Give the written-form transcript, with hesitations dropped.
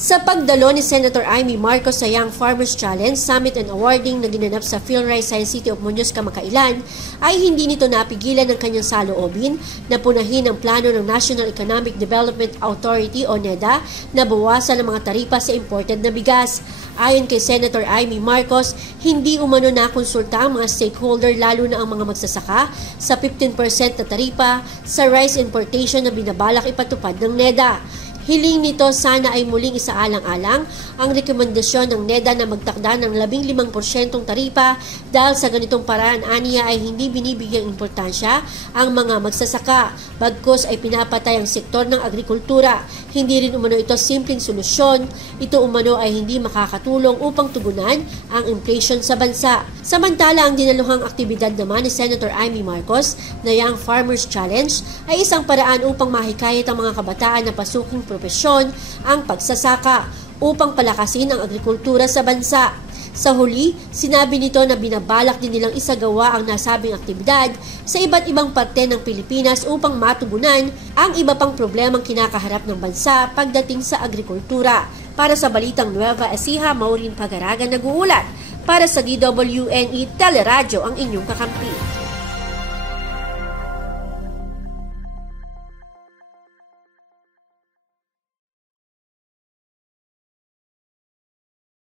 Sa pagdalo ni Senator Amy Marcos sa Young Farmers Challenge Summit and Awarding na ginanap sa PhilRice Science City of Muñoz kamakailan, ay hindi nito napigilan ng kanyang saloobin na punahin ang plano ng National Economic Development Authority o NEDA na bawasan ang mga taripa sa imported na bigas. Ayon kay Senator Amy Marcos, hindi umano nakonsulta ang mga stakeholder lalo na ang mga magsasaka sa 15% na taripa sa rice importation na binabalak ipatupad ng NEDA. Hiling nito sana ay muling isaalang-alang ang rekomendasyon ng NEDA na magtakda ng 15% taripa dahil sa ganitong paraan aniya ay hindi binibigyang importansya ang mga magsasaka, bagkus ay pinapatay ang sektor ng agrikultura. Hindi rin umano ito simpleng solusyon, ito umano ay hindi makakatulong upang tugunan ang inflation sa bansa. Samantala, ang dinaluhang aktibidad naman ni Senator Amy Marcos na Young Farmers Challenge ay isang paraan upang mahikayat ang mga kabataan na pasuking propesyon ang pagsasaka upang palakasin ang agrikultura sa bansa. Sa huli, sinabi nito na binabalak din nilang isagawa ang nasabing aktibidad sa iba't ibang parte ng Pilipinas upang matugunan ang iba pang problemang kinakaharap ng bansa pagdating sa agrikultura. Para sa Balitang Nueva Ecija, Maureen Pagaraga nag-uulat. Para sa DWNE Teleradyo ang inyong kakampi.